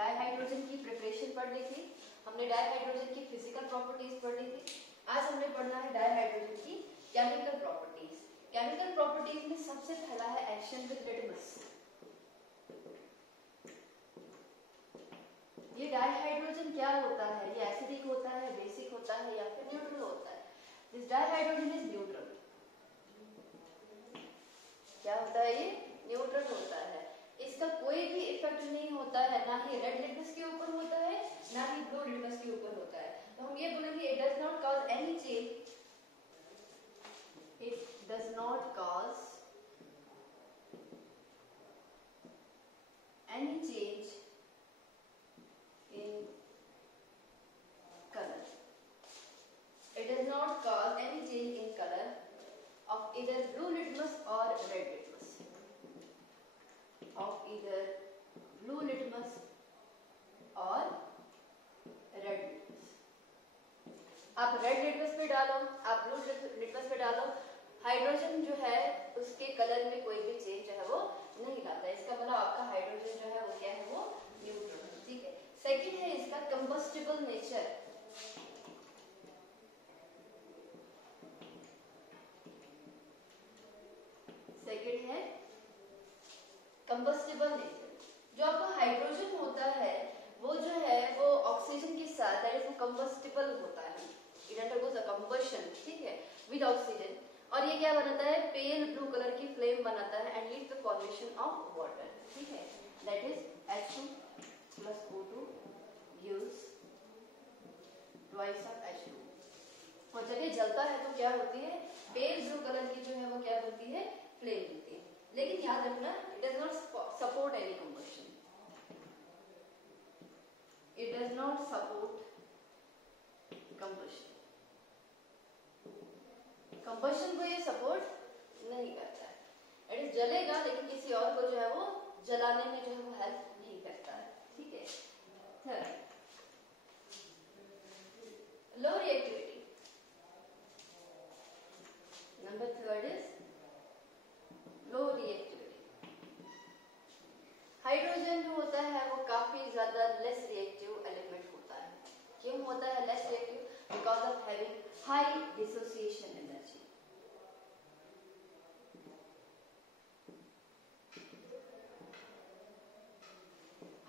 डायहाइड्रोजन की प्रिपरेशन पढ़ ली थी, हमने डायहाइड्रोजन की फिजिकल प्रॉपर्टीज पढ़ ली थी। आज हमने पढ़ना है डायहाइड्रोजन की केमिकल प्रॉपर्टीज। केमिकल प्रॉपर्टीज में सबसे पहला है एक्शन विद लिटमस। ये डायहाइड्रोजन क्या होता है? ये एसिडिक होता है, बेसिक होता है या फिर न्यूट्रल होता है? This dihydrogen is neutral. क्या होता है? ये न्यूट्रल होता है। इसका कोई भी इफेक्ट नहीं होता है, ना ही रेड लिटमस के ऊपर होता है ना ही ब्लू लिटमस के ऊपर होता है। तो हम ये बोलेंगे it does not cause any change, it does not cause any change in color. It does not cause any change in color of either blue litmus or red litmus. Of either blue litmus or red litmus. आप red litmus पे डालो, आप blue litmus पे डालो, hydrogen जो है उसके colour में कोई भी चेंज जो है वो नहीं लाता है। इसका मतलब आपका हाइड्रोजन जो है वो क्या है? वो न्यूट्रल है। ठीक है। सेकेंड है इसका कंबस्टिबल नेचर। सेकेंड है कंबस्टिबल नेचर। जो आपका हाइड्रोजन होता है वो जो है वो ऑक्सीजन के साथ दैट इज वो कंबस्टिबल होता है, इट अंडरगोज अ कंबशन, ठीक है, विद ऑक्सीजन। और ये क्या बनाता है? पेल ब्लू कलर की फ्लेम बनाता है and lead the formation of water, ठीक है, that is H2 plus O2 gives twice of H2। और जब ये जलता है तो क्या होती है? पेल ब्लू कलर की जो है वो क्या बनती है? फ्लेम बनती है। लेकिन याद रखना it does not support any combustion, it does not support combustion. Combustion को ये सपोर्ट नहीं करता है। इट जलेगा लेकिन किसी और को जो है वो जलाने में जो है वो हेल्प नहीं करता है, ठीक है। Third, low reactivity. Number third is low reactivity. Hydrogen जो होता है वो काफी ज्यादा लेस रिएक्टिव एलिमेंट होता है। क्यों होता है less reactive? Because of having high dissociation energy.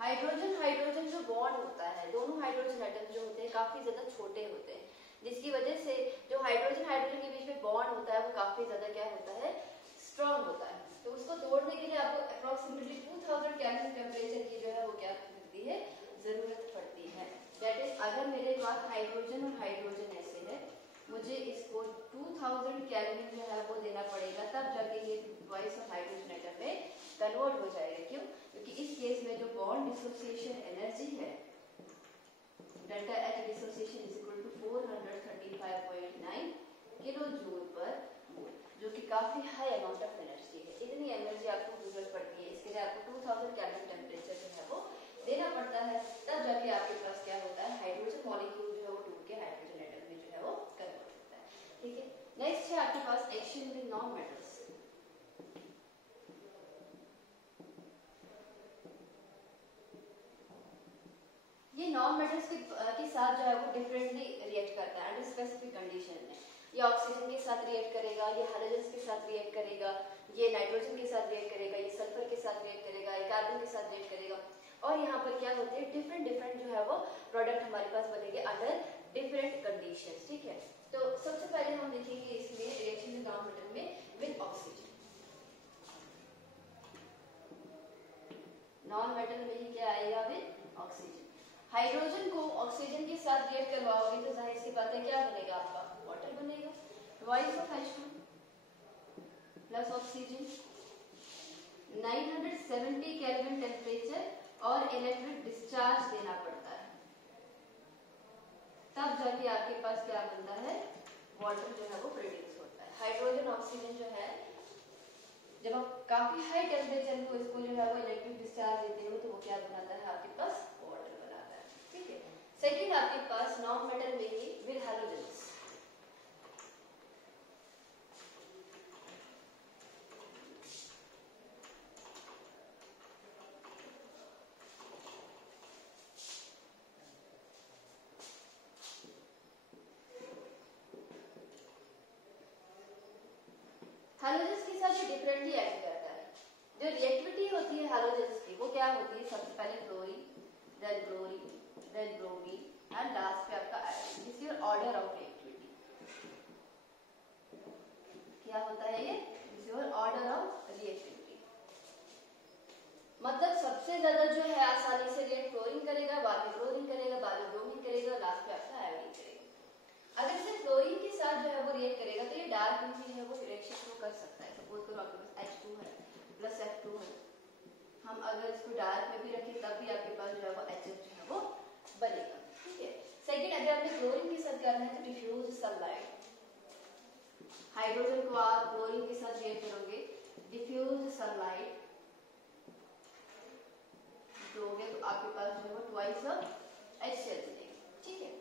Hydrogen जो बॉन्ड होता है, दोनों हाइड्रोजन एटम जो होते हैं काफी ज्यादा छोटे होते हैं, जिसकी वजह से जो हाइड्रोजन के बीच में बॉन्ड होता है वो काफी ज्यादा क्या होता है? स्ट्रॉन्ग होता है। तो उसको तोड़ने के लिए आपको अप्रोक्सीमेटली 2000 केल्विन टेम्परेचर की जो है वो क्या पड़ती है? जरूरत पड़ती है। दैट इज अगर मेरे पास हाइड्रोजन और हाइड्रोजन ऐसे है, मुझे इसको 2000 केल्विन जो है वो देना पड़ेगा, तब जाके ये ट्वाइस ऑफ हाइड्रोजन एटम में कन्वर्ट हो जाएगा। क्यों? क्योंकि इस केस में जो बॉन्ड डिसोसिएशन एनर्जी है delta H dissociation is equal to 435.9 kilo joule per mole, जो कि काफी हाई अमाउंट ऑफ एनर्जी है। इतनी एनर्जी आपको जरूरत पड़ती है, इसके लिए आपको 2000 केल्विन टेम्परेचर जो है वो देना पड़ता है, तब जाके आपके पास क्या होता है? हाइड्रोजन मॉलिक्यूल जो है वो टूट के हाइड्रोजन एटम में जो है वो कन्वर्ट होता है, ठीक है। नेक्स्ट है आपके पास एक्शन विद नॉन मेटल्स। ये नॉन मेटल्स के साथ जो है वो डिफरेंटली रिएक्ट करता है अंडर स्पेसिफिक कंडीशन में। ये ऑक्सीजन के साथ रिएक्ट करेगा, ये हाइड्रोजन के साथ रिएक्ट करेगा, ये नाइट्रोजन के साथ रिएक्ट करेगा, ये सल्फर के साथ रिएक्ट करेगा, ये कार्बन के साथ रिएक्ट करेगा। और यहाँ पर क्या होते हैं? डिफरेंट जो है वो प्रोडक्ट हमारे पास बनेंगे अंडर डिफरेंट कंडीशंस, ठीक है। तो सबसे पहले हम देखेंगे इसमें रिएक्शन विद नॉन मेटल में विद ऑक्सीजन। नॉन मेटल में ही क्या आएगा? With oxygen. हाइड्रोजन को ऑक्सीजन के साथ रिएक्ट करवाओगे तो जाहिर सी बात है क्या बनेगा? आपका वाटर बनेगा। Twice of H2 plus oxygen, 970 kelvin temperature और इलेक्ट्रिक डिस्चार्ज देना पड़ता है, तब जाके आपके पास क्या बनता है? वाटर जो है वो प्रोड्यूस होता है। हाइड्रोजन ऑक्सीजन जो है जब आप काफी हाई टेम्परेचर को इसको जो है वो इलेक्ट्रिक डिस्चार्ज देते हो तो वो क्या बनाता है? आपके पास वाटर बनाता है, ठीक है। सेकेंड आपके पास नॉन मेटल में ही विद हैलोजेंस। हैलोजेंस के साथ ये डिफरेंटली एक्ट करता है। जो रिएक्टिविटी होती है हैलोजेंस की वो क्या होती है, सबसे पहले chlorine, then chlorine, then bromine and last पे आपका iodine. This is order of reactivity. क्या होता है ये, this is order of reactivity. मतलब सबसे ज्यादा जो है आसानी से रिएक्ट क्लोरीन करेगा, बाद में क्लोरीन करेगा, बाद में ब्रोमीन करेगा, लास्ट पे आपका आयोडीन करेगा। अगर इसे क्लोरीन के साथ जो है वो रिएक्ट करेगा तो ये डार्क में जो है वो रिएक्शन को कर सकता है। सपोज करो आपके पास H2 है प्लस F2 है, हम अगर इसको डार्क में भी रखें तब भी आपके पास जो है वो HF जो है वो बनेगा। ठीक है। सेकंड, अगर आपने क्लोरीन के साथ करना है तो डिफ्यूज सनलाइट, हाइड्रोजन को आप क्लोरीन के साथ रिएक्ट करोगे, डिफ्यूज सनलाइट दोगे तो आपके पास जो है वो ट्वाइस ऑफ HCl बनेगा। ठीक है।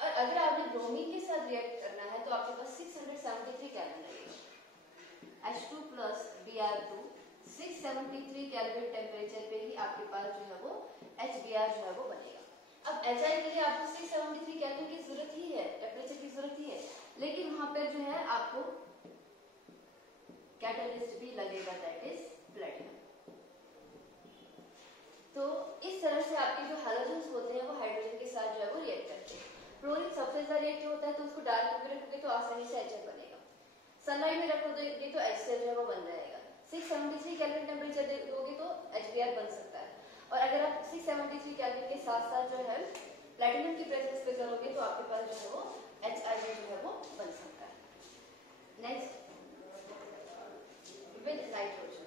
और अगर आपने ब्रोमीन के साथ रिएक्ट करना है तो आपके पास 673 केल्विन लगेगा। H2 plus Br2 673 kelvin temperature पे ही आपके पास जो है वो HBr जो है वो बनेगा। अब HI के लिए आपको 673 केल्विन की जरूरत ही है, टेम्परेचर की जरूरत ही है, लेकिन वहां पर जो है आपको कैटलिस्ट भी लगेगा, दैट इज प्लेटिनम। तो इस तरह से आपके जो हैलोजेंस होते हैं वो हाइड्रोजन के साथ जो है वो रिएक्ट करते हैं। क्लोरीन सबसे ज्यादा रिएक्टिव होता है तो उसको डार्क में रखोगे तो आसानी से HF बनेगा, सनलाइट में रखोगे तो HCl जो है वो बन जाएगा। 673 केल्विन टेम्परेचर दोगे तो HBr बन सकता है। और अगर आप 673 केल्विन के साथ साथ जो है प्लैटिनम की प्रेजेंस पे करोगे तो आपके पास जो है वो HI जो है वो बन सकता है। Next, with nitrogen.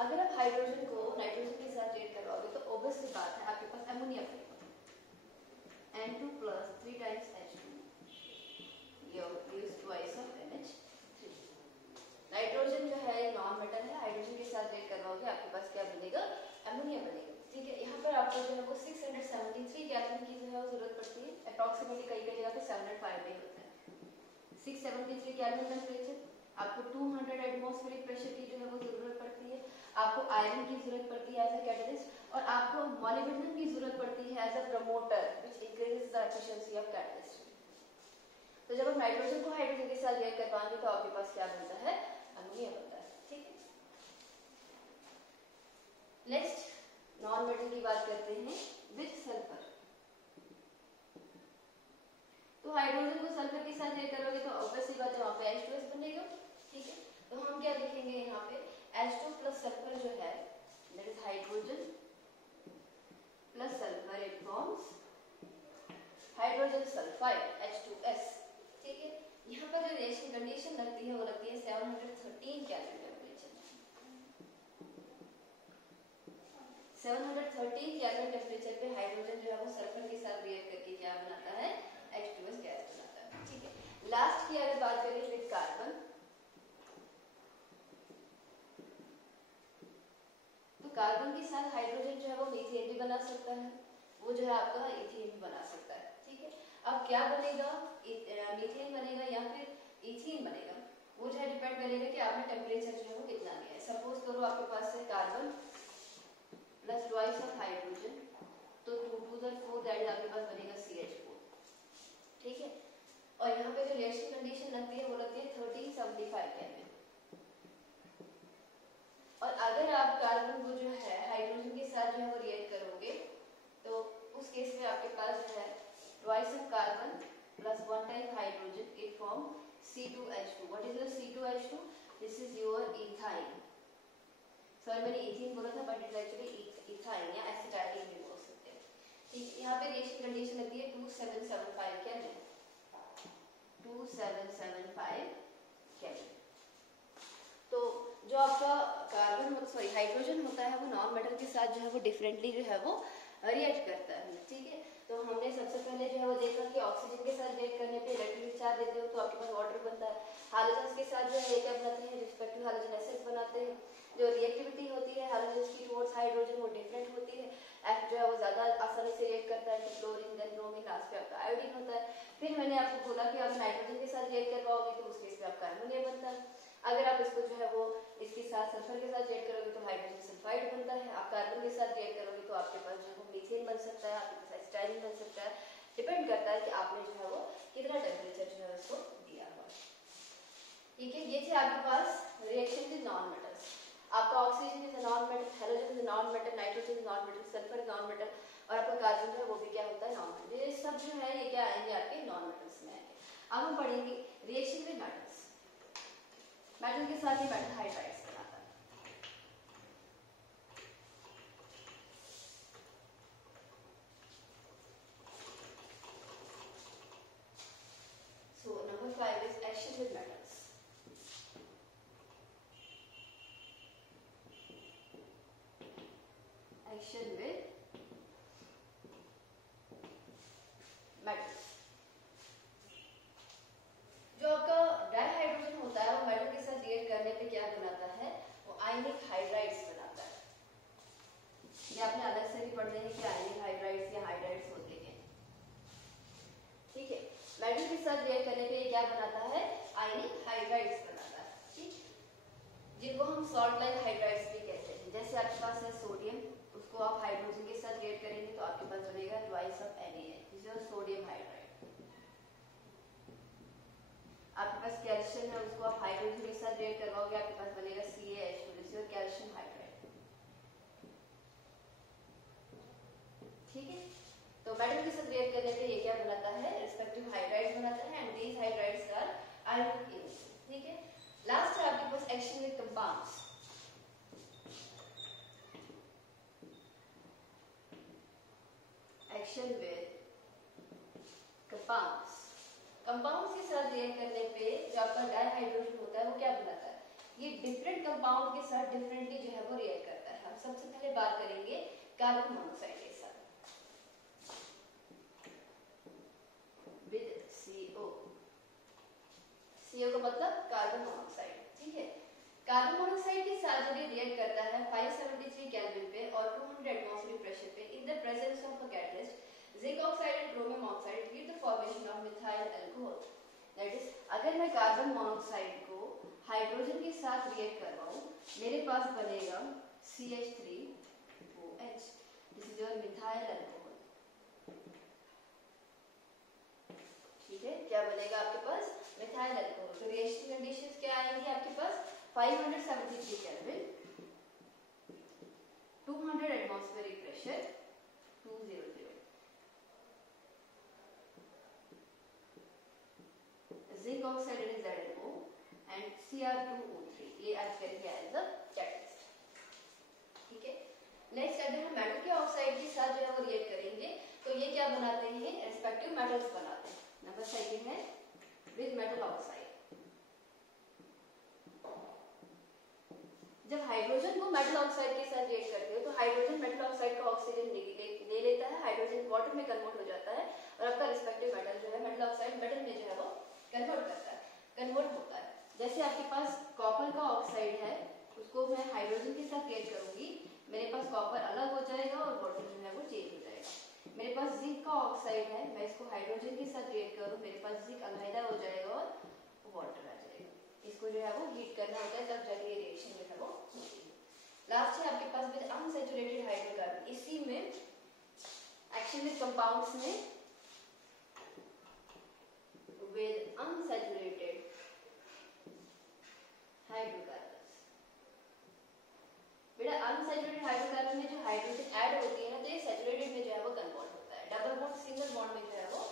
अगर आप हाइड्रोजन को नाइट्रोजन के साथ रिएक्ट करवाओगे तो ऑब्वियस सी बात है आपके पास अमोनिया बनेगा। N2 plus 3 times H2 gives twice of NH3। Nitrogen जो है नॉन मेटल है, हाइड्रोजन के साथ रिएक्ट करवाओगे आपके पास क्या बनेगा, अमोनिया बनेगा। ठीक है। यहाँ पर आपको जो है वो 673 केल्विन की जो है वो जरूरत पड़ती है, अप्रॉक्सीमेटली कई कई जगह पे 705 भी होता है। 673 केल्विन टेम्परेचर, आपको 200 एटमॉस्फेरिक प्रेशर की जो है वो जरूरत पड़ती है, आपको आयरन की जरूरत पड़ती है एज अ कैटलिस्ट, और आपको मॉलिब्डेनम की जरूरत पड़ती है as a promoter which increases the efficiency of catalyst. तो जब आप नाइट्रोजन को हाइड्रोजन के साथ रिएक्ट करवाएंगे तो आपके पास क्या बनता है, अमोनिया बनता है। ठीक है। नेक्स्ट, नॉन मेटल की बात करते हैं विद सल्फर। तो हाइड्रोजन को सल्फर के साथ रिएक्ट करोगे तो ऑब्वियसली बात है वहां पे H2S बनेगा। ठीक है। तो हम क्या लिखेंगे यहाँ पे, H2 प्लस सल्फर जो है that is hydrogen plus sulphur, it forms hydrogen sulphide H2S। ठीक है। यहाँ पर जो रिएक्शन कंडीशन लगती है वो लगती है 713 केल्विन टेम्परेचर। 713 केल्विन टेम्परेचर पे हाइड्रोजन जो है वो सल्फर के साथ रिएक्ट करके क्या बनाता है, H2S गैस बनाता है। ठीक है। लास्ट की अगर बात करें विद कार्बन, तो कार्बन के साथ हाइड्रोजन जो है वो मीथेन भी बना सकता है, वो जो है आपका इथेन भी बना सकता है। ठीक है। अब क्या बनेगा, मीथेन बनेगा या फिर इथेन बनेगा, वो जो है डिपेंड करेगा कि आपने टेम्परेचर जो है वो कितना लिया है। सपोज करो आपके पास है carbon plus twice of hydrogen, तो 2 to the 4 दैट आपके पास बनेगा CH4। ठीक है। और यहाँ पे जो रिएक्शन कंडीशन लगती है वो लगती है 1375 केल्विन। और अगर आप कार्बन को जो है हाइड्रोजन के साथ जो है वो रिएक्ट करोगे तो उस केस में आपके पास जो है twice of carbon plus 1 time hydrogen, it form C2H2। What is your C2H2? This is your ethyne. Sorry मैंने इथेन बोला था बट इट एक्चुअली इथाइन या एसिटाइलिन भी बोल सकते हैं। ठीक है। यहाँ पे रिएक्शन कंडीशन लगती है 2775 केल्विन, 2775 केल्विन। तो जो आपका कार्बन सॉरी हाइड्रोजन होता है वो नॉन मेटल के साथ जो है वो डिफरेंटली जो है वो रिएक्ट करता है। ठीक है। तो हमने सबसे पहले जो है वो देखा कि ऑक्सीजन के साथ रिएक्ट करने पे इलेक्ट्रिक चार्ज देते हो तो आपके पास वाटर बनता है। हाइड्रोजन के साथ जो है क्या बनाते हैं, रिस्पेक्टिव हाइड्रोजन एसिड बनाते हैं। जो रिएक्टिविटी होती है हाइड्रोजन की टुवर्ड्स हाइड्रोजन वो डिफरेंट होती है। F जो है वो ज्यादा आसानी से रिएक्ट करता है, क्लोरीन देन ब्रोमीन, लास्ट पे आपका आयोडीन होता है। फिर मैंने आपको बोला कि आप नाइट्रोजन के साथ रिएक्ट करवाओगे तो उस केस में आपका अमोनिया बनता है। अगर आप इसको जो है वो इसके साथ सल्फर के साथ रिएक्ट करोगे तो हाइड्रोजन सल्फाइड बनता है। आप कार्बन के साथ रिएक्ट करोगे तो आपके पास जो है मीथेन बन सकता है, आपके पास एसिटाइलिन बन सकता है, डिपेंड करता है कि आपने जो है वो कितना टेम्परेचर जो है उसको दिया हुआ। ठीक है, ये थे आपके पास रिएक्शन विद नॉन मेटल्स। आपका oxygen is non metal, halogen is non metal, nitrogen is non metal, sulphur non metal और आपका कार्बन जो है वो भी क्या होता है नॉन मेटल। ये सब जो है ये क्या आएंगे आपके नॉन मेटल्स में आएंगे। अब हम पढ़ेंगे रिएक्शन विद मेटल्स। मेटल के साथ ही मेटल हाइड्राइड्स बनाता है। So number 5 is action with metals. Action with metals. जो आपका डाइहाइड्रोजन होता है वो मेटल के साथ रिएक्ट करने पे क्या बनाता है, वो आयनिक हाइड्राइड्स बनाता है। ये आपने अलग से भी पढ़ने हैं कि आयनिक हाइड्राइड्स या हाइड्राइड्स होते हैं। ठीक है, मेटल के साथ रिएक्ट करने पे ये क्या बनाता है, आयनिक हाइड्राइड्स बनाता है। ठीक, जिनको हम सॉल्ट लाइक हाइड्राइड्स भी कहते हैं। जैसे आपके पास है सोडियम, उसको आप हाइड्रोजन के साथ रिएक्ट करेंगे तो आपके पास बनेगा twice of NaN, this is sodium hydride. आपके पास कैल्शियम है, उसको आप हाइड्रोजन के साथ रिएक्ट करवाओगे आपके पास बनेगा CaH2, this is calcium hydride. ठीक है, तो मेटल के साथ रिएक्ट करने पे ये क्या बनाता है, रिस्पेक्टिव हाइड्राइड्स बनाता है and these hydrides are ionic in. ठीक है, लास्ट है आपके पास action with compounds. Action with compounds. Compounds के साथ रिएक्ट करने पे जो आपका डाइहाइड्रोजन होता है वो क्या बनाता है, ये डिफरेंट कंपाउंड के साथ डिफरेंटली जो है वो रिएक्ट करता है। हम सबसे पहले बात करेंगे कार्बन मोनोऑक्साइड के साथ विद CO। CO का मतलब कार्बन मोनोऑक्साइड। ठीक है, कार्बन मोनोऑक्साइड के साथ जब ये रिएक्ट करता है 573 केल्विन पे और 200 एटमॉस्फेरिक प्रेशर पे in the presence of a catalyst zinc oxide and chromium oxide lead the formation of methyl alcohol. That is, अगर मैं कार्बन मोनोऑक्साइड को हाइड्रोजन के साथ रिएक्ट करवाऊं, मेरे पास बनेगा CH3OH, this is your methyl alcohol. ठीक है, क्या बनेगा आपके पास, मिथाइल अल्कोहल। तो रिएक्शन कंडीशंस क्या आएंगी आपके पास, 573 kelvin, 200 atmospheric pressure, 200, zinc oxide is ZnO and Cr2O3, ये ऐड करेंगे एज अ कैटलिस्ट। ठीक है, नेक्स्ट अगर हम मेटल के ऑक्साइड के साथ जो है वो रिएक्ट करेंगे तो ये क्या बनाते हैं, रिस्पेक्टिव मेटल्स बनाते हैं। नंबर 2 है विद मेटल ऑक्साइड। जब हाइड्रोजन को मेटल ऑक्साइड के साथ रिएक्ट करते हो तो हाइड्रोजन मेटल ऑक्साइड का ऑक्सीजन ले लेता है, हाइड्रोजन वाटर में कन्वर्ट हो जाता है और आपका रिस्पेक्टिव मेटल जो है मेटल ऑक्साइड मेटल में जो है वो कन्वर्ट करता है, कन्वर्ट होता है। जैसे आपके पास कॉपर का ऑक्साइड है, उसको मैं हाइड्रोजन के साथ रिएक्ट करूंगी, मेरे पास कॉपर अलग हो जाएगा और वाटर जो है वो चेंज हो जाएगा। मेरे पास जिंक का ऑक्साइड है, मैं इसको हाइड्रोजन के साथ रिएक्ट करूं, मेरे पास जिंक अलहदा हो जाएगा और वाटर आ जाएगा। इसको जो है वो हीट करना होता है तब जाके ये रिएक्शन जो है वो होती है। लास्ट है आपके पास विद अनसैचुरेटेड हाइड्रोकार्बन। इसी में एक्शन विद कंपाउंड्स में with unsaturated hydrocarbons। बेटा अनसैचुरेटेड हाइड्रोकार्बन में जो हाइड्रोजन ऐड होती है ना तो ये सैचुरेटेड में जो है वो कन्वर्ट होता है, डबल बॉन्ड सिंगल बॉन्ड में जो है वो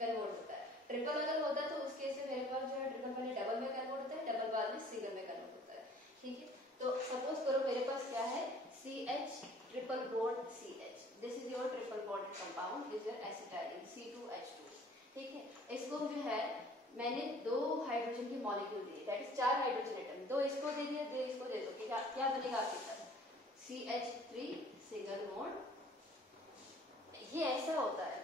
कन्वर्ट होता है। ट्रिपल अगर होता है तो उस केस में मेरे पास जो है ट्रिपल पहले डबल में कन्वर्ट होता है, डबल बाद में सिंगल में कन्वर्ट होता है। ठीक है, तो सपोज करो मेरे पास क्या है, CH triple bond CH, this is your triple bond compound, this is acetylene C2H2। ठीक है, इसको जो है मैंने 2 हाइड्रोजन के मॉलिक्यूल दिए, दैट इज 4 हाइड्रोजन एटम, 2 इसको दे दिए, 2 इसको दे दो, क्या बनेगा आपके पास, CH3 सिंगल बॉन्ड। ये ऐसा होता है,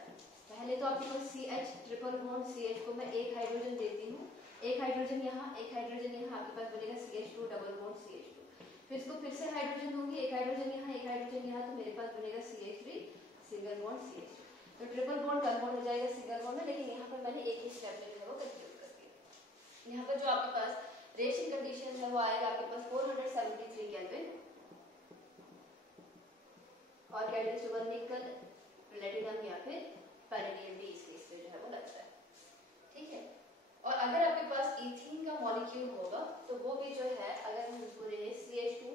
पहले तो आपके पास CH ट्रिपल बॉन्ड CH को मैं एक हाइड्रोजन देती हूँ, एक हाइड्रोजन यहाँ, एक हाइड्रोजन यहाँ, आपके पास बनेगा CH2 डबल बॉन्ड CH2। फिर इसको फिर से हाइड्रोजन दूंगी, एक हाइड्रोजन यहाँ, एक हाइड्रोजन यहाँ, तो मेरे पास बनेगा CH3 सिंगल बॉन्ड CH2। तो ट्रिपल बॉन्ड कन्वर्ट हो जाएगा सिंगल बॉन्ड में, लेकिन यहाँ पर मैंने एक ही स्टेप में जो है वो कंप्लीट कर दिया। यहाँ पर जो आपके पास रिएक्शन कंडीशन है वो आएगा आपके पास 473 केल्विन और कैटलिस्ट 1 निकल, प्लेटिनम या फिर पैलेडियम भी इसके मॉलिक्यूल होगा तो वो भी जो है, अगर हम इसको लें CH2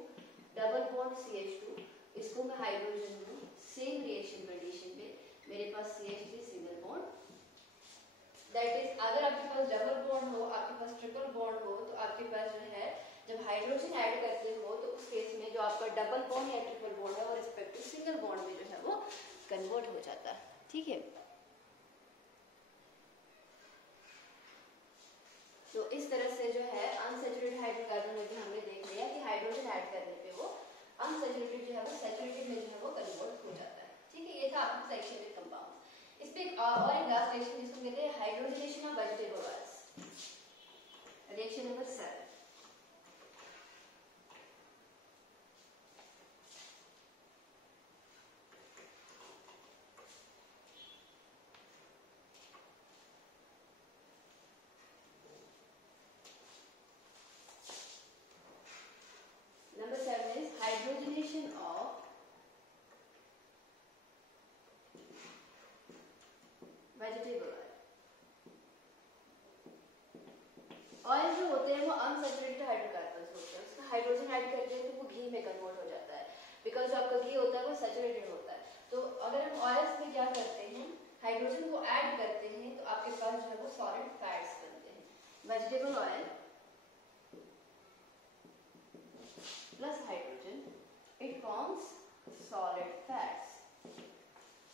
डबल बॉन्ड CH2, इसको मैं हाइड्रोजन दूं सेम रिएक्शन कंडीशन में, मेरे पास CH3 single bond, that is अगर आपके पास डबल बॉन्ड हो, आपके पास ट्रिपल बॉन्ड हो, तो आपके पास जो है जब हाइड्रोजन ऐड करते हो तो उस केस में जो आपका डबल बॉन्ड या ट्रिपल बॉन्ड है वो रिस्पेक्टिव सिंगल बॉन्ड में जो है वो कन्वर्ट हो जाता है। ठीक है, तो इस तरह से जो है अनसैचुरेटेड हाइड्रोकार्बन में भी हमने देख लिया कि हाइड्रोजन ऐड करने पे वो अनसैचुरेटेड जो है वो सैचुरेटेड में जो है वो कन्वर्ट हो जाता है। ठीक है, ये था आपका सेक्शन विद कंपाउंड। इस पे एक और एक लास्ट रिएक्शन जिसको कहते हैं hydrogenation of vegetable oils, reaction number 7। Number 7 is hydrogenation of vegetable oil. Oil जो होते हैं वो अनसैचुरेटेड हाइड्रोकार्बन्स होते हैं, उसका हाइड्रोजन ऐड करते हैं तो वो घी में कन्वर्ट हो जाता है, बिकॉज जो आपका घी होता है वो सैचुरेटेड होता है। तो अगर हम ऑयल्स में क्या करते हैं, हाइड्रोजन को ऐड करते हैं तो आपके पास जो है वो सॉलिड फैट्स बनते हैं। Vegetable oil plus hydrogen it forms solid fats.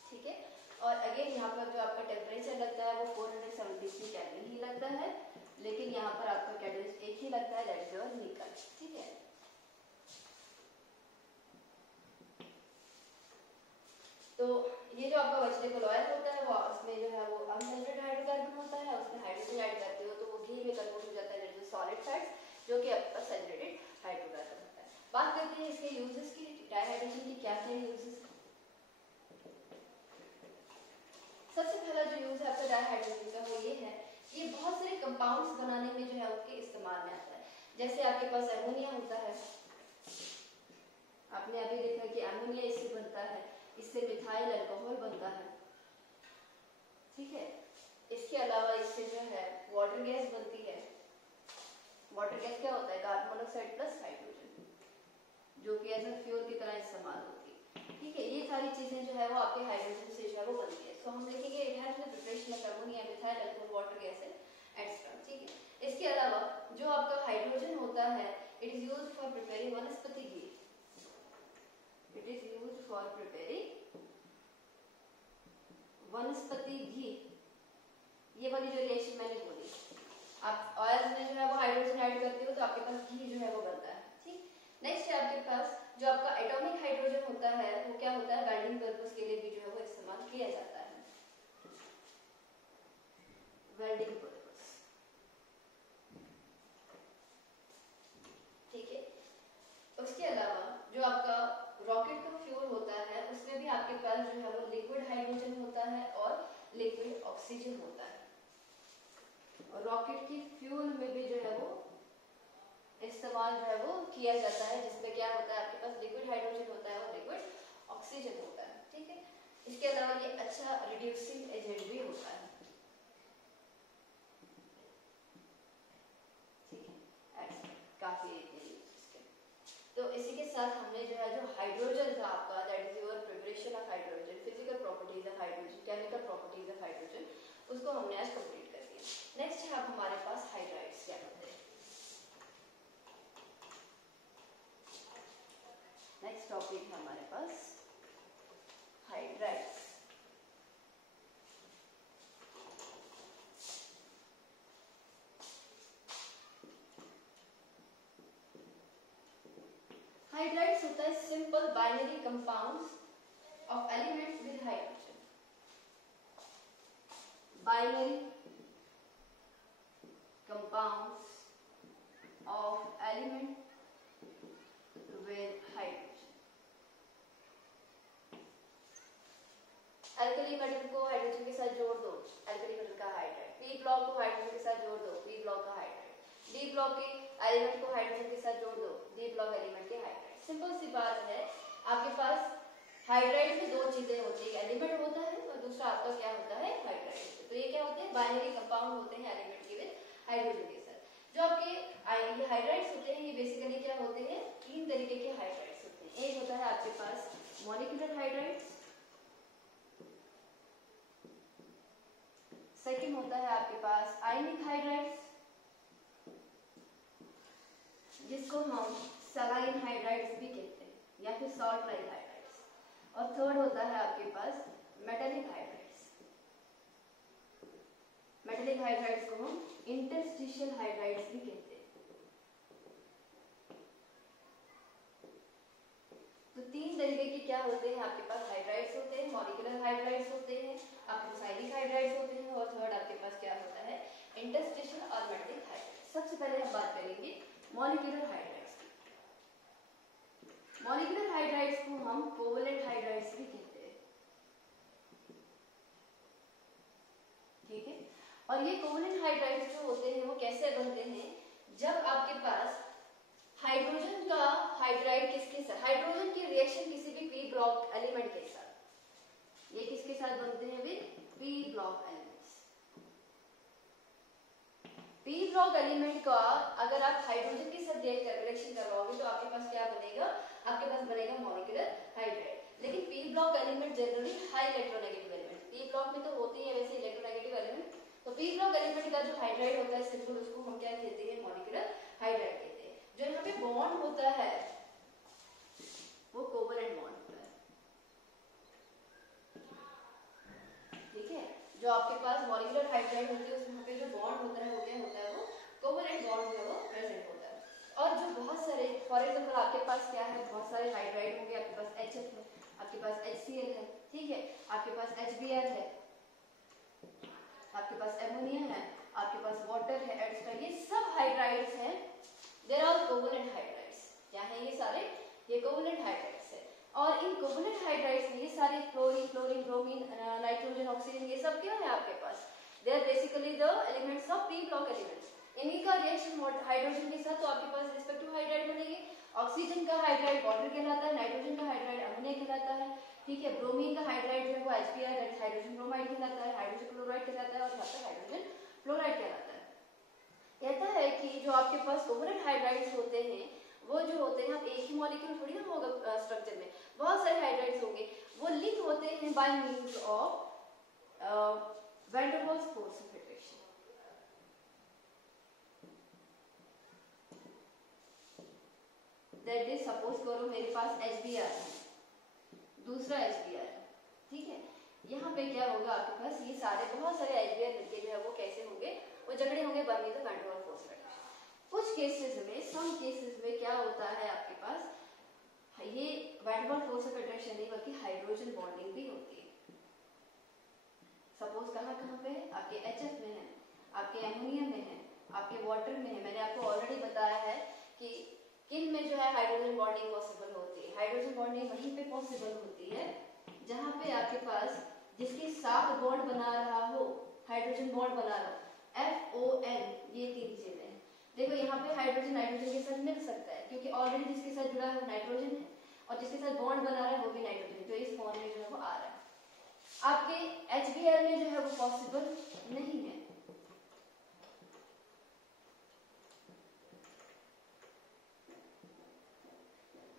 ठीक है, और अगेन यहाँ पर जो आपका टेम्परेचर लगता है वो 473 केल्विन ही लगता है, लेकिन यहाँ पर आपका कैटलिस्ट एक ही लगता है, दैट इज योर निकल। ठीक है, तो ये जो आपका वेजिटेबल ऑयल होता है वो उसमें जो है वो अनसैचुरेटेड हाइड्रोकार्बन होता है, उसमें हाइड्रोजन ऐड करते हो तो वो घी में कन्वर्ट हो जाता है, दैट इज सॉलिड फैट्स जो कि आपका सैचुरेटेड हाइड्रोकार्बन होता है। बात करते हैं इसके यूजेस की, डाइहाइड्रेशन की क्या क्या यूजेस। सबसे पहला जो यूज है आपका डाइहाइड्रोजन का वो ये है कि ये बहुत सारे कंपाउंड्स बनाने में जो है उसके इस्तेमाल में आता है। जैसे आपके पास अमोनिया होता है, आपने अभी देखा कि अमोनिया इससे बनता है, इससे मिथाइल अल्कोहल बनता है। ठीक है, इसके अलावा इससे जो है वाटर गैस बनती है। वाटर गैस क्या होता है, कार्बन मोनोऑक्साइड प्लस हाइड्रोजन, जो कि एज अ फ्यूल की तरह इस्तेमाल होती है। ठीक है, ये सारी चीजें जो है वो आपके हाइड्रोजन से जो है वो बनती है। तो हम देखेंगे it has the preparation of ammonia, methyl alcohol, water gas etcetera. ठीक है, इसके अलावा जो आपका हाइड्रोजन होता है it is used for preparing vanaspati ghee, it is used for preparing vanaspati ghee. ये वाली जो रिएक्शन मैंने बोली, आप ऑयल में जो है वो हाइड्रोजन ऐड करते हो तो आपके पास घी जो है वो बनता है। ठीक, नेक्स्ट है आपके पास जो आपका एटॉमिक हाइड्रोजन होता है वो क्या होता है, बाइंडिंग पर्पस के लिए भी जो है वो इस्तेमाल किया जाता है, वेल्डिंग पर्पस। ठीक है, उसके अलावा जो आपका रॉकेट का फ्यूल होता है उसमें भी आपके पास जो है वो लिक्विड हाइड्रोजन होता है और लिक्विड ऑक्सीजन होता है, और रॉकेट की फ्यूल में भी जो है वो इस्तेमाल जो है वो किया जाता है, जिसमें क्या होता है आपके पास लिक्विड हाइड्रोजन होता है और लिक्विड ऑक्सीजन होता है। ठीक है, इसके अलावा ये अच्छा रिड्यूसिंग एजेंट भी होता है। ठीक है, काफी तो इसी के साथ हमने जो है जो हाइड्रोजन था आपका, that is your preparation of hydrogen, physical properties of hydrogen, chemical properties of hydrogen, उसको हमने आज कंप्लीट कर दिया। नेक्स्ट है अब हमारे पास हाइड्राइड्स क्या होते हैं। नेक्स्ट टॉपिक है हमारे पास हाइड्राइड्स। हाइड्राइड्स होता है simple binary compounds of elements with hydrogen, binary compounds of element with hydrogen. Alkali metal को हाइड्रोजन के साथ जोड़ दो, अल्कली मेटल का हाइड्राइड, पी ब्लॉक को हाइड्रोजन के साथ जोड़ दो, पी ब्लॉक का हाइड्राइड, डी ब्लॉक के एलिमेंट को हाइड्रोजन के साथ जोड़ दो, डी ब्लॉक एलिमेंट के हाइड्राइड। सिंपल सी बात है, आपके पास हाइड्राइड में दो चीजें होती है, एलिमेंट होता है और दूसरा आपका क्या होता है, हाइड्राइड। तो ये क्या होते हैं, बाइनरी कंपाउंड होते हैं एलिमेंट के विद हाइड्रोजन के साथ। जो आपके ये हाइड्राइड्स होते हैं, ये बेसिकली क्या होते हैं, 3 तरीके के हाइड्राइड्स होते हैं। एक होता है आपके पास मॉलिक्यूलर हाइड्राइड्स, सेकंड होता है आपके पास आयनिक हाइड्राइड्स, जिसको हम सलाइन हाइड्राइड्स भी कहते हैं या फिर सॉल्ट लाइक हाइड्राइड्स, और थर्ड होता है आपके पास मेटालिक हाइड्राइड्स। मेटालिक हाइड्राइड्स को हम इंटरस्टिशियल हाइड्राइड्स भी कहते हैं। तो 3 तरीके के क्या होते हैं आपके पास हाइड्राइड्स होते हैं, मॉलिक्यूलर हाइड्राइड्स होते हैं, आपके पास आयनिक हाइड्राइड्स होते हैं, और थर्ड आपके पास क्या होता है, इंटरस्टिशियल और मेटालिक हाइड्राइड्स। सबसे पहले हम बात करेंगे मॉलिक्यूलर हाइड्राइड्स की। मॉलिक्यूलर हाइड्राइड्स को हम कोवलेंट हाइड्राइड्स भी कहते हैं, ठीक है। और ये कोवलेंट हाइड्राइड्स जो होते हैं वो कैसे बनते हैं, जब आपके पास हाइड्रोजन का हाइड्राइड किसके साथ, हाइड्रोजन की रिएक्शन किसी भी पी ब्लॉक एलिमेंट के साथ, ये किसके साथ बनते हैं with P block elements. P block element का अगर आप हाइड्रोजन के साथ रिएक्शन करवाओगे तो आपके पास क्या बनेगा, आपके पास बनेगा मॉलिक्यूलर हाइड्राइड। लेकिन P block element generally high electronegative element, P block में तो होती है वैसे इलेक्ट्रोनेगेटिव एलिमेंट, तो पी ब्लॉक एलिमेंट का जो हाइड्राइड होता है सिंपल, उसको हम क्या कहते हैं, मॉलिक्यूलर हाइड्राइड कहते हैं। जो यहाँ पे बॉन्ड होता है वो कोवलेंट बॉन्ड होता है, ठीक है। जो आपके पास मॉलिक्यूलर हाइड्राइड होती है उसमें पे जो बॉन्ड होता है वो क्या होता है, वो कोवलेंट बॉन्ड जो है वो प्रेजेंट होता है। और जो बहुत सारे, फॉर एग्जांपल आपके पास क्या है, बहुत सारे हाइड्राइड होंगे, आपके पास HF है, आपके पास HCl है, ठीक है, आपके पास HBr है, आपके पास एमोनिया है, आपके पास वाटर है, एट्सेट्रा, ये सब हाइड्राइड्स हैं, देयर आर कोवलेंट हाइड्राइड्स। क्या है ये सारे, ये कोवलेंट हाइड्राइड्स है। और इन कोवलेंट हाइड्राइड्स में ये सारे क्लोरीन, ब्रोमीन, नाइट्रोजन, ऑक्सीजन, ये सब क्या है आपके पास, they are basically the elements of P block elements. इन्हीं का रिएक्शन हाइड्रोजन के साथ तो आपके पास रिस्पेक्टिव हाइड्राइड बनेंगे। ऑक्सीजन का हाइड्राइड वाटर कहलाता है, नाइट्रोजन का हाइड्राइड अमोनिया कहलाता है, ठीक है। ब्रोमीन का हाइड्राइड जो है वो HBr हाइड्रोजन ब्रोमाइड कहलाता है, हाइड्रोजन क्लोराइड कहलाता है, और यहाँ पर हाइड्रोजन फ्लोराइड कहलाता है। कहता है कि जो आपके पास कोवलेंट हाइड्राइड्स होते हैं वो जो होते हैं, आप एक ही मॉलिक्यूल थोड़ी ना होगा स्ट्रक्चर में, बहुत सारे हाइड्राइड्स होंगे, वो लिंक होते हैं by means of van der Waals force of attraction. That is, suppose करो मेरे पास HBr है, दूसरा HBr है, ठीक है। यहाँ पे क्या होगा, आपके पास ये सारे बहुत सारे HBr मिलके जो है वो कैसे होंगे, वो झगड़े होंगे by means of van der Waals force of attraction. कुछ केसेस में, सम केसेस में क्या होता है आपके पास, ये van der Waals force of attraction नहीं बल्कि हाइड्रोजन बॉन्डिंग भी होती है। सपोज कहाँ कहाँ पे है, आपके HF में है, आपके एमोनिया में है, आपके वाटर में है। मैंने आपको ऑलरेडी बताया है कि किन में जो है हाइड्रोजन बॉन्डिंग पॉसिबल होती है। हाइड्रोजन बॉन्डिंग वहीं पे पॉसिबल होती है जहाँ पे आपके पास जिसके साथ बॉन्ड बना रहा हो, हाइड्रोजन बॉन्ड बना रहा हो, FON, ये 3 चीजें हैं। देखो यहाँ पे हाइड्रोजन नाइट्रोजन के साथ मिल सकता है क्योंकि ऑलरेडी जिसके साथ जुड़ा है वो नाइट्रोजन है, और जिसके साथ बॉन्ड बना रहा है वो भी नाइट्रोजन है, जो इस फॉर्म में जो है वो आ रहा है। आपके HBr में जो है वो पॉसिबल नहीं है।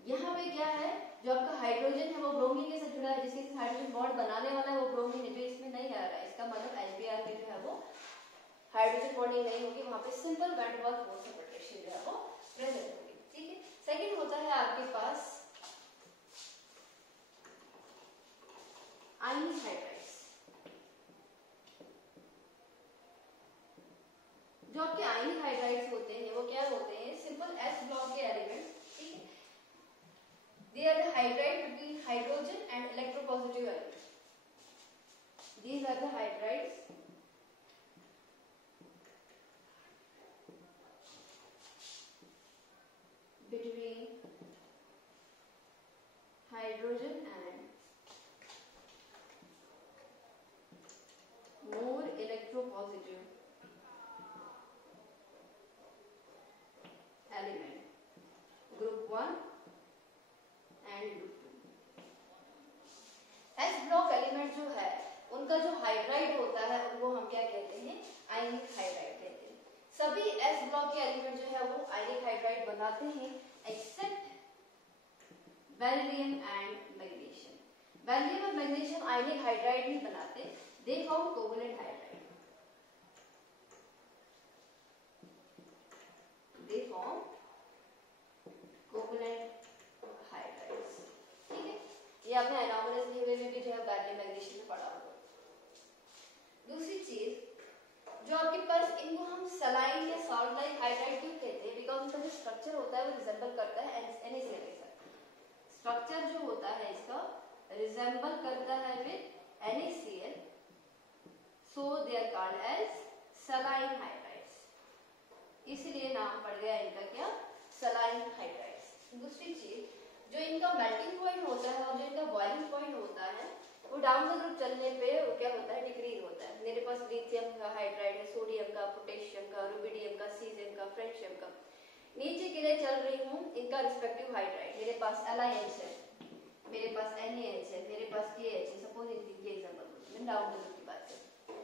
यहाँ पे क्या है, जो आपका हाइड्रोजन है वो ब्रोमीन के साथ जुड़ा है, जिसके साथ हाइड्रोजन बॉन्ड बनाने वाला है वो ब्रोमीन है, जो इसमें नहीं आ रहा है। इसका मतलब HBr में जो है वो हाइड्रोजन बॉन्डिंग नहीं होगी, वहां पे simple van der Waals force of attraction जो है वो प्रेजेंट होगी, ठीक है। सेकंड होता है आपके पास आयनिक हाइड्राइड्स। जो आपके आयनिक हाइड्राइड्स होते हैं वो क्या होते हैं, सिंपल S ब्लॉक के एलिमेंट्स, ठीक है। They are the hydride between hydrogen and electropositive elements. These are the hydrides between hydrogen and more electropositive element, group 1 and group 2। S block element जो है उनका जो हाइड्राइड होता है उनको हम क्या कहते हैं, आयनिक हाइड्राइड कहते हैं। सब सभी एस ब्लॉक के एलिमेंट जो है वो आयनिक हाइड्राइड बनाते हैं except beryllium and magnesium. Beryllium और मैग्नीशियम आयनिक हाइड्राइड नहीं बनाते, they form covalent hydride, they form covalent hydrides. ठीक है, ये आपने एनामोनस बिहेवियर में भी जो है बेरिलियम मैग्नीशियम में पढ़ा होगा। दूसरी चीज जो आपके पास, इनको हम सलाइन या सॉल्ट लाइक हाइड्राइड क्यों कहते हैं, बिकॉज इनका जो स्ट्रक्चर होता है वो रिजेंबल करता है NaCl के साथ। स्ट्रक्चर जो होता है इसका रिजेंबल करता है with NaCl, so they are called as saline hydrides, इसलिए नाम पड़ गया इनका क्या, सलाइन हाइड्राइड्स। दूसरी चीज जो इनका मेल्टिंग पॉइंट होता है और जो इनका बॉइलिंग पॉइंट होता है वो डाउन द ग्रुप चलने पे वो क्या होता है, डिक्रीज होता है। मेरे पास लिथियम का हाइड्राइड है, सोडियम का, पोटेशियम का, रुबिडियम का, सीजियम का, फ्रेंशियम का। नीचे की तरह चल रही हूँ इनका रिस्पेक्टिव हाइड्राइड, मेरे पास LiH है, मेरे पास NaH है, मेरे पास KH है, सपोज इनकी एग्जांपल मैं डाउन द ग्रुप की बात करूँ।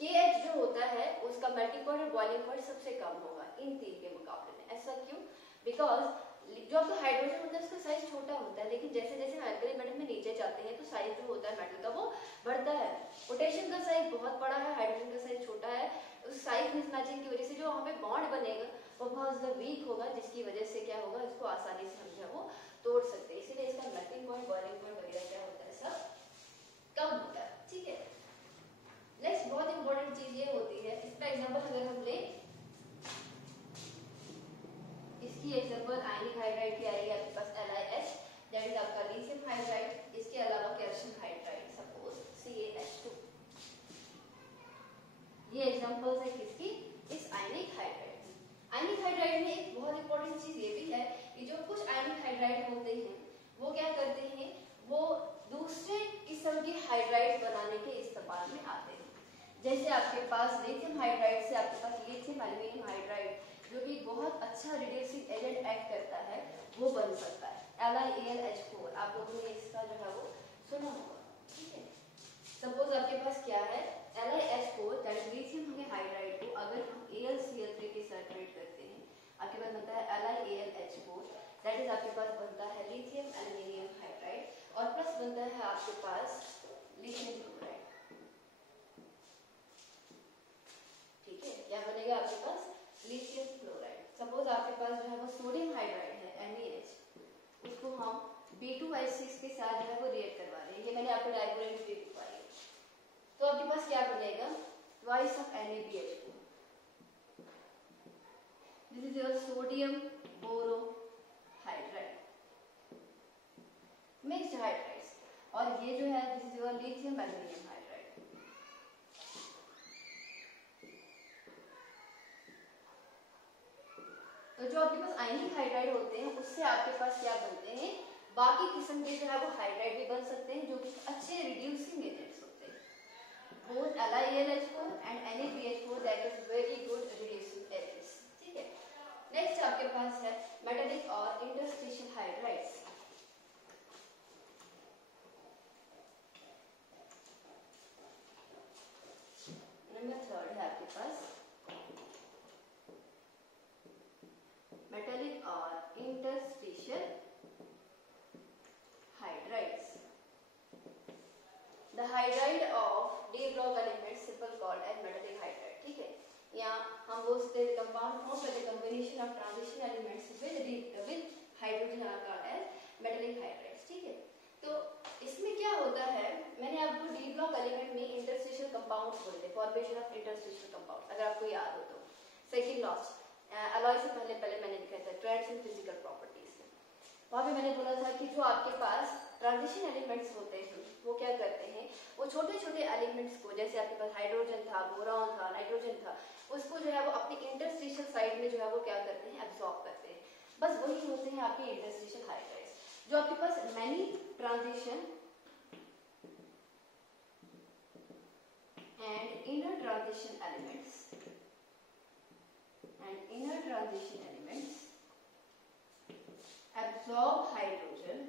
KH जो होता है उसका मेल्टिंग पॉइंट और बॉइलिंग पॉइंट सबसे कम होगा इन तीन के मुकाबले में। ऐसा क्यों, बिकॉज जो आपका हाइड्रोजन होता है उसका साइज छोटा होता है, लेकिन जैसे जैसे अल्कली मेटल में नीचे जाते हैं तो साइज जो होता है मेटल का वो बढ़ता है। पोटेशियम का साइज बहुत बड़ा है, हाइड्रोजन का साइज छोटा है, उस साइज मिसमैचिंग की वजह से जो वहाँ पे बॉन्ड बनेगा वो बहुत ज्यादा वीक होगा, जिसकी वजह से क्या होगा, इसको आसानी से हम जो है वो तोड़ सकते हैं। इसीलिए इसका मेल्टिंग पॉइंट, बॉइलिंग पॉइंट वगैरह क्या होता है, सब कम होता है। ठीक है, नेक्स्ट बहुत इंपॉर्टेंट चीज ये होती है, इसका एग्जाम्पल अगर हम ले, इसकी एग्जांपल आयनिक हाइड्राइड की आएगी आपके पास LiH, दैट इज आपका लिथियम हाइड्राइड, इसके अलावा कैल्शियम हाइड्राइड, सपोज CaH2। ये एग्जांपल्स है किसकी, इस आयनिक हाइड्राइड। आयनिक हाइड्राइड में एक बहुत इंपॉर्टेंट चीज ये भी है कि जो कुछ आयनिक हाइड्राइड होते हैं वो क्या करते हैं, वो दूसरे किस्म के हाइड्राइड बनाने के इस्तेमाल में आते हैं। जैसे आपके पास लिथियम हाइड्राइड से आपके पास लिथियम एल्यूमिनियम हाइड्राइड जो कि बहुत अच्छा रिड्यूसिंग एजेंट एक्ट करता है वो बन सकता है, LiAlH4। आप लोगों ने इसका जो है वो सुना होगा। ठीक है, सपोज आपके पास क्या है, LiH4 that is lithium hydride को अगर हम AlCl3 के साथ ट्रीट करते हैं, आपके पास बनता है LiAlH4, दैट इज आपके पास बनता है लिथियम एल्यूमिनियम हाइड्राइड और प्लस बनता है आपके पास लिथियम क्लोराइड। ठीक है, क्या बनेगा आपके पास, लिथियम क्लोराइड। सपोज आपके पास जो है वो सोडियम हाइड्राइड है NaH, उसको हम B2H6 के साथ जो है वो रिएक्ट करवा रहे हैं, ये मैंने आपको डायग्राम में भी दिखाई है, तो आपके पास क्या बनेगा, twice of NaBH4, this is your sodium borohydride, mixed hydrides, और ये जो है this is your lithium aluminium hydride. तो जो आपके पास आयनिक हाइड्राइड होते हैं उससे आपके पास क्या बनते हैं, बाकी किस्म के जो है वो हाइड्राइड भी बन सकते हैं जो कि अच्छे रिड्यूसिंग एजेंट्स होते हैं। Both LiAlH4 and NaBH4 that is very good reducing agents. ठीक है, नेक्स्ट आपके पास है मेटालिक और इंटरस्टिशियल हाइड्राइड्स। नंबर 3 है आपके पास metallic or interstitial hydrides. The hydride of D block elements simple called as metallic hydride. ठीक है, यहाँ हम बोलते हैं compound formed by the combination of transition elements with hydrogen are called as metallic hydrides. ठीक है, तो इसमें क्या होता है, मैंने आपको D block element में interstitial compounds बोले थे, formation of interstitial compounds, अगर आपको याद हो तो सेकंड लास्ट अलॉय से पहले मैंने दिखाया था ट्रेंड्स इन फिजिकल प्रॉपर्टीज में, वहां पे मैंने बोला था कि जो आपके पास ट्रांजिशन एलिमेंट्स होते हैं वो क्या करते हैं, वो छोटे छोटे एलिमेंट्स को, जैसे आपके पास हाइड्रोजन था, बोरॉन था, नाइट्रोजन था, उसको जो है वो अपनी इंटरस्टिशियल साइड में जो है वो क्या करते हैं, एब्जॉर्ब करते हैं। बस वही होते हैं आपके इंटरस्टिशियल हाइड्राइड्स। जो आपके पास many transition and inner transition elements and inner transition elements absorb hydrogen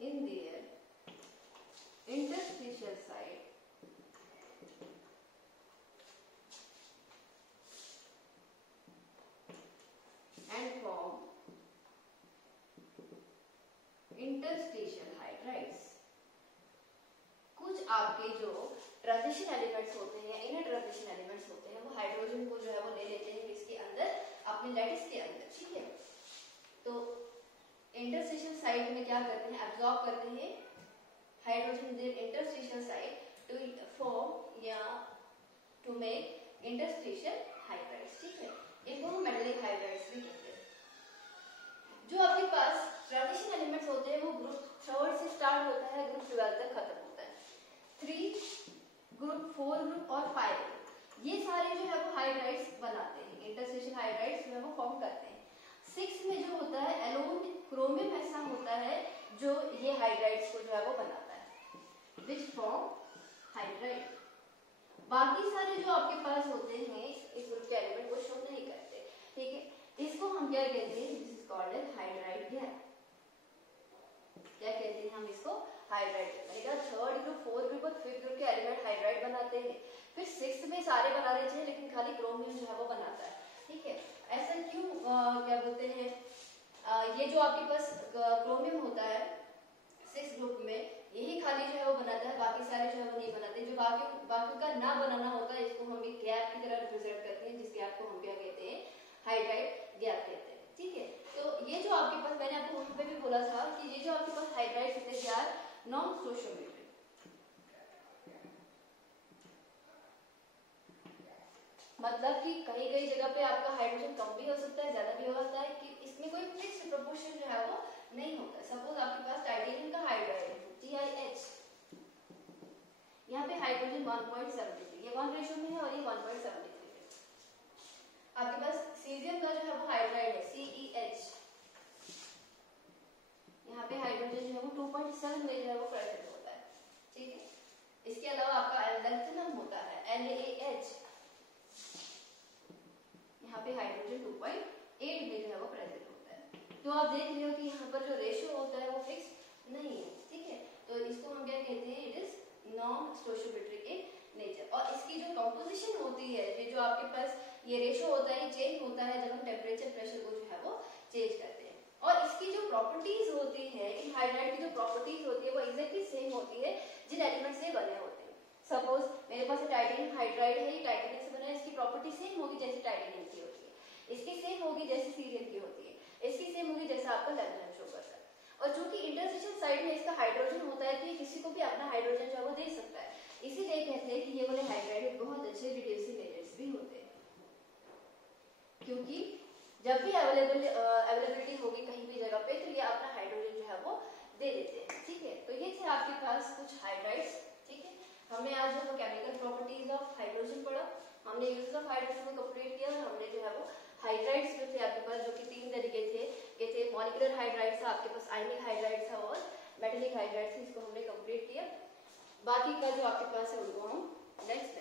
in their interstitial side interstitial hydrides. कुछ आपके जो ट्रांजिशन एलिमेंट्स होते हैं, इनर ट्रांजिशन एलिमेंट्स होते हैं, वो हाइड्रोजन को जो है वो ले लेते हैं इसके अंदर, अपने लैटिस के अंदर, ठीक है। तो इंटरस्टेशियल साइड में क्या करते हैं, एब्जॉर्ब करते हैं hydrogen their interstitial side to form या टू मेक इंटरस्टेशियल हाइड्राइड्स, ठीक है। इनको हम मेटालिक हाइड्राइड्स भी कहते हैं। जो आपके पास ट्रांजिशन एलिमेंट्स होते हैं वो ग्रुप 3 से स्टार्ट होता है, ग्रुप 12 तक खत्म होता है। 3 ग्रुप, 4 ग्रुप और 5 ग्रुप, ये सारे जो है वो हाइड्राइड्स बनाते हैं, इंटरस्टेशियल हाइड्राइड्स जो है वो फॉर्म करते हैं। 6 में जो होता है एलोन क्रोमियम ऐसा होता है जो ये हाइड्राइड्स को जो है वो बनाता है, विच फॉर्म हाइड्राइड। बाकी सारे जो आपके पास होते हैं इस ग्रुप के एलिमेंट को शो नहीं करते, ठीक है। इसको हम क्या कहते हैं, this is called as hydride gap. क्या कहते हैं हम इसको, हाइड्राइड। मैंने 3rd ग्रुप, 4th ग्रुप और 5th ग्रुप के एलिमेंट हाइड्राइड बनाते हैं। फिर 6th में सारे बना रहे थे लेकिन खाली क्रोमियम जो है वो बनाता है, ठीक है। ऐसा क्यों, क्या बोलते हैं, ये जो आपके पास क्रोमियम होता है 6th ग्रुप में, यही खाली जो है वो बनाता है, बाकी सारे जो है वो नहीं बनाते। जो बाकी का ना बनाना होता है इसको हम एक गैप की तरह रिप्रेजेंट करते हैं, जिस गैप को हम क्या कहते हैं, हाइड्राइड गैप कहते हैं, ठीक है। तो ये जो आपके पास, मैंने आपको वहां पे भी बोला था कि ये जो आपके पास हाइड्राइड्स होते हैं दे आर नॉन स्टोइचियोमेट्रिक। मतलब कि कहीं कहीं जगह पे आपका हाइड्रोजन कम भी हो सकता है, ज्यादा भी हो सकता है, कि इसमें कोई फिक्स प्रोपोर्शन जो है वो नहीं होता। सपोज आपके पास टाइटेनियम का हाइड्राइड है TiH, यहाँ पे हाइड्रोजन 1.73, ये 1 रेशो में है और ये 1.73 है। आपके पास सीजियम का जो है वो हाइड्राइड है CeH, यहाँ पे हाइड्रोजन जो है वो 2.7 में जो है वो प्रेजेंट होता है, ठीक है। इसके अलावा आपका एल्केनम होता है NaH, यहाँ पे हाइड्रोजन 2.8 में जो है वो प्रेजेंट होता है। तो आप देख रहे हो कि यहाँ पर जो रेशियो होता है वो फिक्स नहीं है, ठीक है। तो इसको हम क्या कहते हैं, it is non stoichiometric in nature. और इसकी जो कंपोजिशन होती है, ये जो आपके पास ये रेशियो होता है, ये चेंज होता है जब हम टेम्परेचर प्रेशर को जो है वो चेंज करते हैं। और इसकी जो प्रॉपर्टीज होती है, इन हाइड्राइड की जो प्रॉपर्टीज होती है वो एग्जैक्टली सेम होती है जिन एलिमेंट से बने होते हैं। सपोज मेरे पास टाइटेनियम हाइड्राइड है, ये टाइटेनियम से बना है, इसकी प्रॉपर्टी सेम होगी जैसे टाइटेनियम की होती है, इसकी सेम होगी जैसे सीरियम की होती है, इसकी सेम होगी जैसा आपका लेमिनम शो करता है। और जो कि इंटरस्टेशियल साइड में इसका हाइड्रोजन होता है, कि किसी को भी अपना हाइड्रोजन जो है वो दे सकता है। इसीलिए कहते हैं कि ये वाले हाइड्राइड बहुत अच्छे रिड्यूसिंग एजेंट्स भी होते हैं, क्योंकि जब भी अवेलेबिलिटी होगी कहीं भी जगह पे, तो ये अपना हाइड्रोजन जो है वो दे देते हैं, ठीक है। तो ये थे आपके पास कुछ हाइड्राइड्स, ठीक है। हमने आज जो केमिकल प्रॉपर्टीज ऑफ हाइड्रोजन पढ़ा, हमने यूज ऑफ हाइड्रोजन को कंप्लीट किया, और हमने जो है वो हाइड्राइड्स जो थे आपके पास, जो कि 3 तरीके थे, ये थे मॉलिक्यूलर हाइड्राइड्स था आपके पास, आयनिक हाइड्राइड्स था और मेटालिक हाइड्राइड्स, इसको हमने कंप्लीट किया। बाकी का जो आपके पास है उनको हम नेक्स्ट